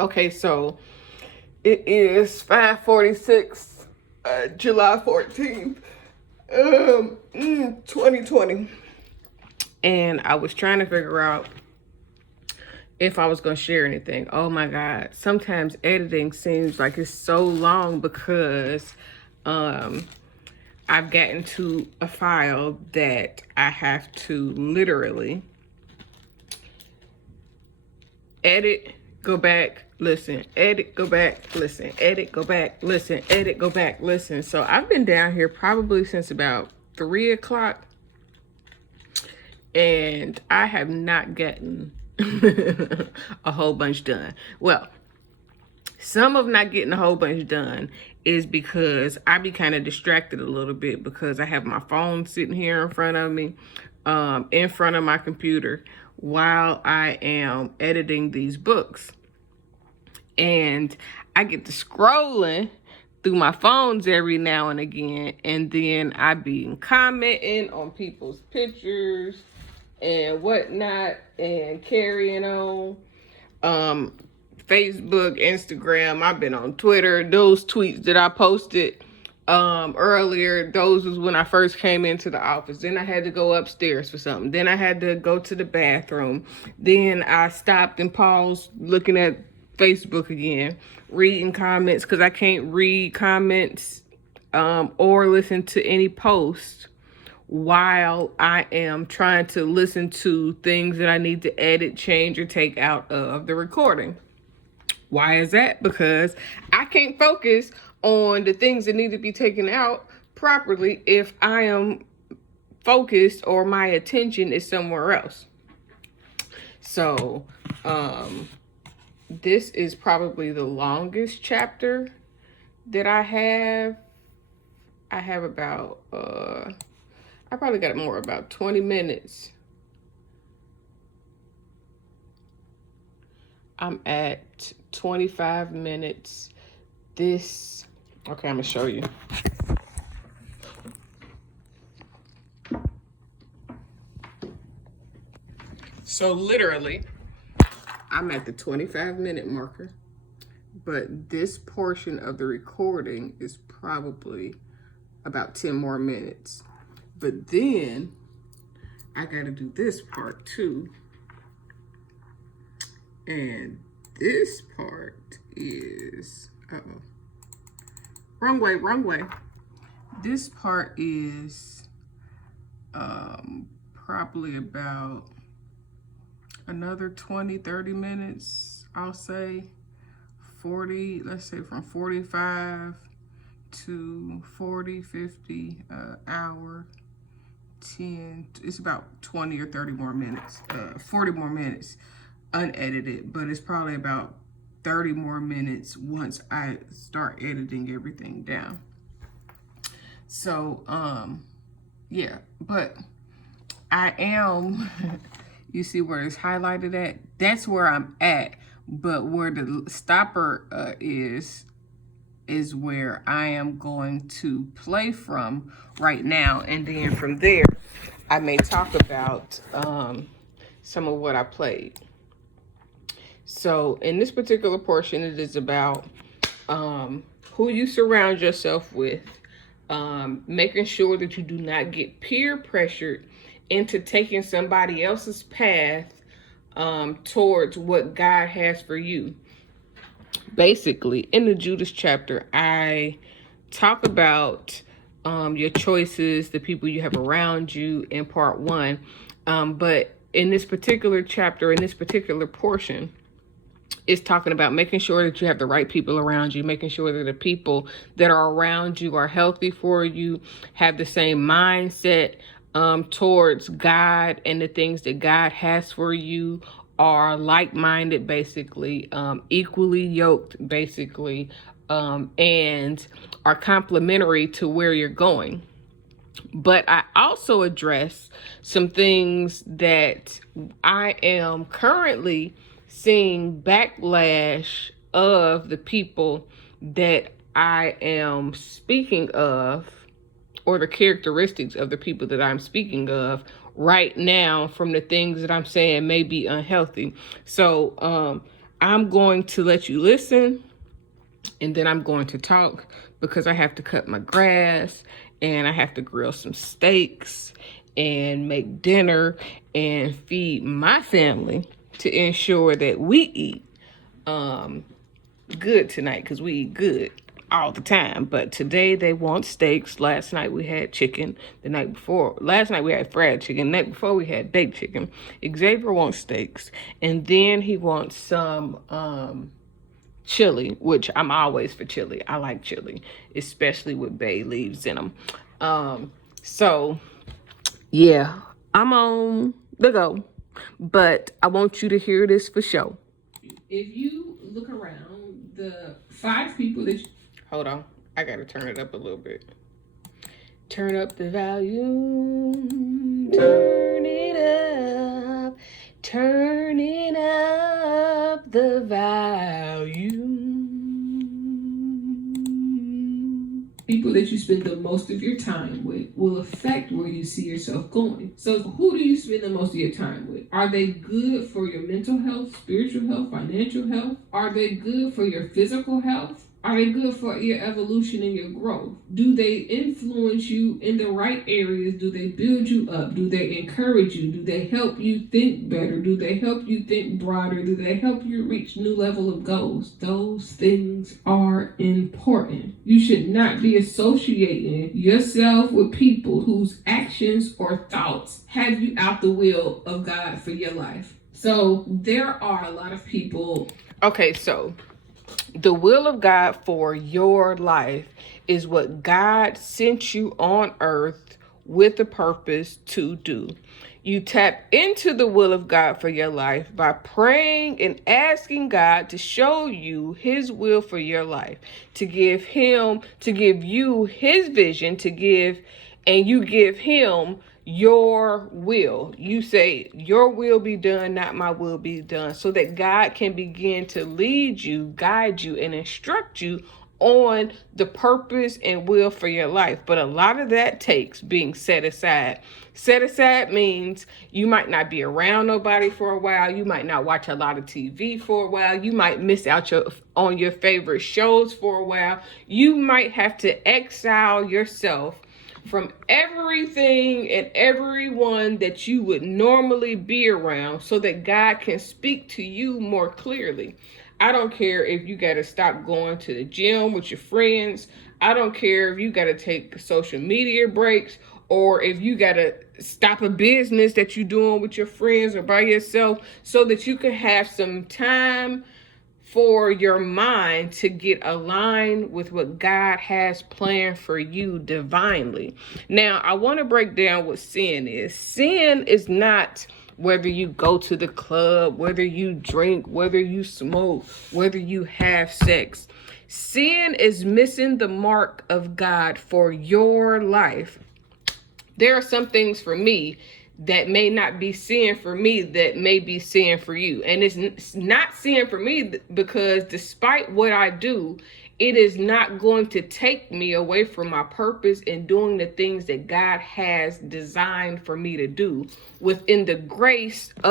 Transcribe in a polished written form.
Okay, so it is 5:46, July 14th, 2020. And I was trying to figure out if I was going to share anything. Oh my God. Sometimes editing seems like it's so long because I've gotten to a file that I have to literally edit, go back, listen, edit, go back, listen, edit, go back, listen, edit, go back, listen. So I've been down here probably since about 3 o'clock, and I have not gotten a whole bunch done. Well, some of not getting a whole bunch done is because I be kind of distracted a little bit because I have my phone sitting here in front of me, in front of my computer, while I am editing these books. And I get to scrolling through my phones every now and again, and then I be commenting on people's pictures and whatnot and carrying on. Facebook, Instagram, I've been on Twitter. Those tweets that I posted earlier, those was when I first came into the office. Then I had to go upstairs for something. Then I had to go to the bathroom. Then I stopped and paused looking at Facebook again, reading comments, because I can't read comments or listen to any posts while I am trying to listen to things that I need to edit, change, or take out of the recording. Why is that? Because I can't focus on the things that need to be taken out properly if I am focused or my attention is somewhere else. So, this is probably the longest chapter that I have. I have about, I probably got more, about 20 minutes. I'm at 25 minutes. Okay, I'm gonna show you. So literally, I'm at the 25-minute marker, but this portion of the recording is probably about 10 more minutes. But then I gotta do this part too. And this part is, wrong way. This part is probably about another 20, 30 minutes, I'll say. 40, let's say from 45 to 40, 50, hour, 10, it's about 20 or 30 more minutes, 40 more minutes unedited, but it's probably about 30 more minutes once I start editing everything down. So, yeah, but I am, you see where it's highlighted at? That's where I'm at, but where the stopper is where I am going to play from right now, and then from there, I may talk about some of what I played. So in this particular portion, it is about who you surround yourself with, making sure that you do not get peer pressured into taking somebody else's path towards what God has for you. Basically, in the Judas chapter, I talk about your choices, the people you have around you in part 1. But in this particular chapter, in this particular portion, it's talking about making sure that you have the right people around you, making sure that the people that are around you are healthy for you, have the same mindset towards God and the things that God has for you, are like-minded, basically, equally yoked, basically, and are complementary to where you're going. But I also address some things that I am currently seeing backlash of the people that I am speaking of, or the characteristics of the people that I'm speaking of right now from the things that I'm saying may be unhealthy. So I'm going to let you listen, and then I'm going to talk because I have to cut my grass and I have to grill some steaks and make dinner and feed my family to ensure that we eat good tonight, because we eat good all the time. But today they want steaks. Last night we had chicken. Last night we had fried chicken. The night before we had baked chicken. Xavier wants steaks. And then he wants some chili, which I'm always for chili. I like chili, especially with bay leaves in them. So yeah, I'm on the go, but I want you to hear this for sure. If you look around, the 5 people that hold on, I gotta turn it up a little bit. Turn up the volume, turn it up, turning up the volume. People that you spend the most of your time with will affect where you see yourself going. So who do you spend the most of your time with? Are they good for your mental health, spiritual health, financial health? Are they good for your physical health? Are they good for your evolution and your growth? Do they influence you in the right areas? Do they build you up? Do they encourage you? Do they help you think better? Do they help you think broader? Do they help you reach new level of goals? Those things are important. You should not be associating yourself with people whose actions or thoughts have you out the will of God for your life. So there are a lot of people. Okay, so the will of God for your life is what God sent you on earth with a purpose to do. You tap into the will of God for your life by praying and asking God to show you his will for your life, to give you his vision, and you give him your will. You say, your will be done, not my will be done, so that God can begin to lead you, guide you, and instruct you on the purpose and will for your life. But a lot of that takes being set aside. Set aside means you might not be around nobody for a while. You might not watch a lot of TV for a while. You might miss out on your favorite shows for a while. You might have to exile yourself from everything and everyone that you would normally be around so that God can speak to you more clearly. I don't care if you got to stop going to the gym with your friends. I don't care if you got to take social media breaks, or if you got to stop a business that you're doing with your friends or by yourself, so that you can have some time for your mind to get aligned with what God has planned for you divinely. Now, I want to break down what sin is. Sin is not whether you go to the club, whether you drink, whether you smoke, whether you have sex. Sin is missing the mark of God for your life. There are some things for me that may not be sin for me that may be sin for you. And it's not sin for me because despite what I do, it is not going to take me away from my purpose in doing the things that God has designed for me to do within the grace of